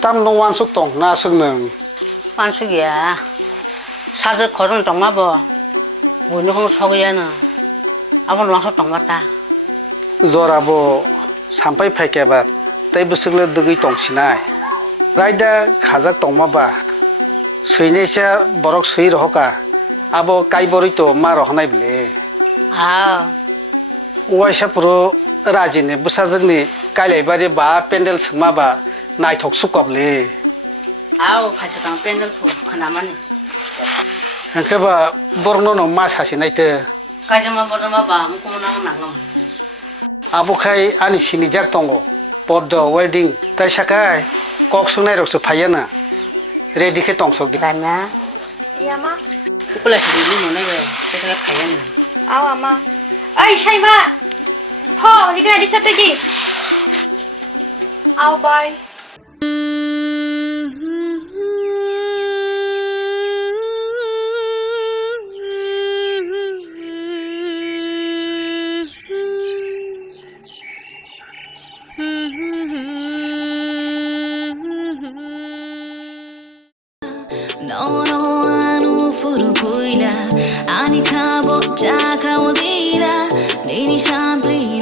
땀 농완 숙동 나 숙능 완숙이야. 사즈 거론 정말 뭐 원효홍 서구에는 아번 왕숙 동맞다. 저라보 삼파이 패게바 때부슬레 드기 동시나이 라이다 가작 동마바 수이네샤 보록 수이로 호까 아보 까이보리또 마로 하나이블레 아 와샤프로 라지네 부사즈니 까이레바리 바 펜델 스마바 나이 톡수겁레 아우 파이스강 밴들포 그나마니 그바 보르노노 마사시나이트 까지만 보자마 봐 무고나 나가 아보카이 아니 시니작 동고 보도 웨딩 타샤카이 koksunai 파이나 레디케 동속 Dana. Iya, Ma. 그걸로 해주니 뭐네 그래서 가야는 Awa, Ma. Ay, Shaima! Po, hindi ka na di sa tagi. Aw, bye. Ani kabo jaka odira, nini shampli